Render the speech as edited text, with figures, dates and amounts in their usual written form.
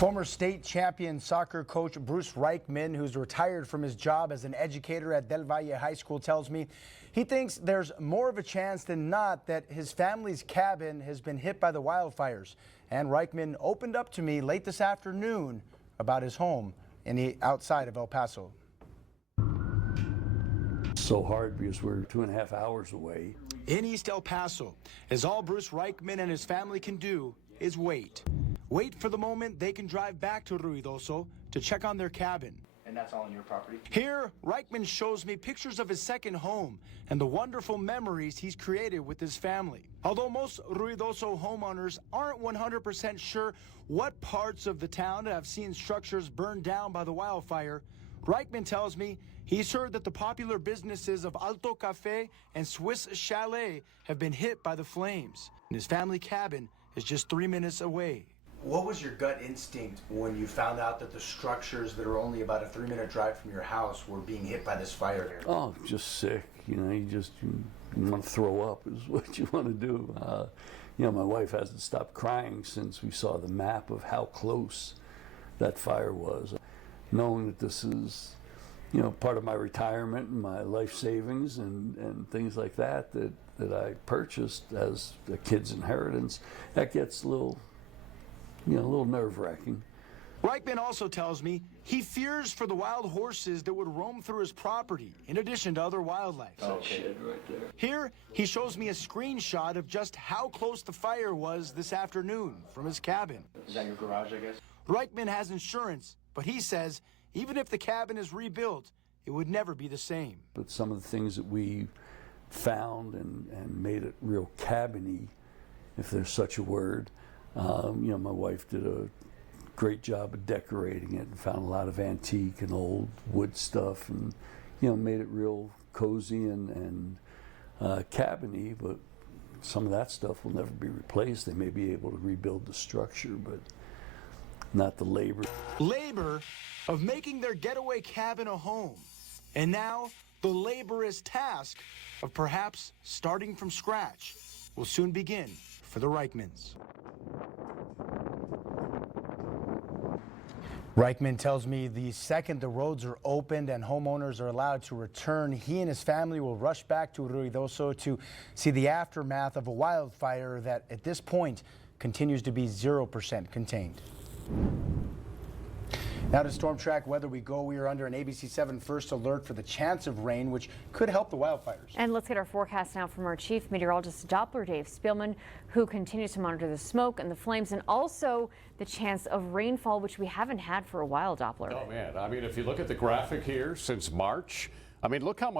Former state champion soccer coach Bruce Reichman, who's retired from his job as an educator at Del Valle High School, tells me he thinks there's more of a chance than not that his family's cabin has been hit by the wildfires. And Reichman opened up to me late this afternoon about his home outside of El Paso. So hard because we're 2.5 hours away. In East El Paso, as all Bruce Reichman and his family can do is wait. Wait for the moment they can drive back to Ruidoso to check on their cabin. And that's all on your property? Here, Reichman shows me pictures of his second home and the wonderful memories he's created with his family. Although most Ruidoso homeowners aren't 100% sure what parts of the town have seen structures burned down by the wildfire, Reichman tells me he's heard that the popular businesses of Alto Cafe and Swiss Chalet have been hit by the flames. And his family cabin is just 3 minutes away. What was your gut instinct when you found out that the structures that are only about a 3-minute drive from your house were being hit by this fire? Oh, just sick. You know, you want to throw up is what you want to do. You know, my wife hasn't stopped crying since we saw the map of how close that fire was. Knowing that this is, you know, part of my retirement and my life savings and things like that I purchased as a kid's inheritance, that gets a little nerve-wracking. Reichman also tells me he fears for the wild horses that would roam through his property, in addition to other wildlife. Oh, shit, right there. Here, he shows me a screenshot of just how close the fire was this afternoon from his cabin. Is that your garage, I guess? Reichman has insurance, but he says even if the cabin is rebuilt, it would never be the same. But some of the things that we found and made it real cabin-y, if there's such a word, you know, my wife did a great job of decorating it and found a lot of antique and old wood stuff and, you know, made it real cozy and cabin-y, but some of that stuff will never be replaced. They may be able to rebuild the structure, but not the labor. Labor of making their getaway cabin a home. And now the laborious task of perhaps starting from scratch will soon begin for the Reichmans. Reichman tells me the second the roads are opened and homeowners are allowed to return, he and his family will rush back to Ruidoso to see the aftermath of a wildfire that at this point continues to be 0% contained. Now to Storm Track weather we go. We are under an ABC 7 first alert for the chance of rain, which could help the wildfires. And let's get our forecast now from our chief meteorologist Doppler Dave Spielman, who continues to monitor the smoke and the flames and also the chance of rainfall, which we haven't had for a while, Doppler. Oh man, I mean, if you look at the graphic here since March, I mean, look how much